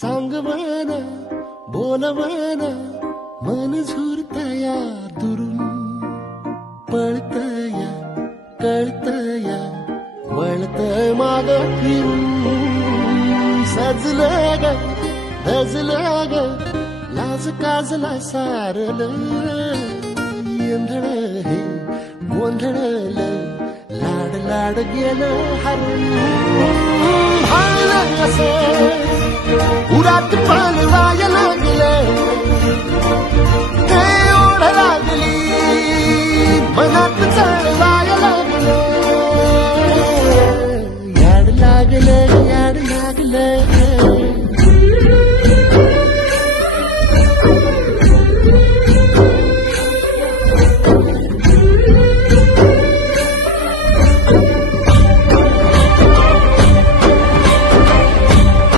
सांग म्हणा बोल म्हणा मन झुरतया दुरून पळतया कळतया वळतय माग फिरून सजलं ग धजलं ग लाज काजला सारलं येंधळ हे गोंधळलं लाड लाड गेलं हरून भाळलं असं उरात पालवाय लागलं ते ओढ लागली मनात चळवाय लागलं याड लागलं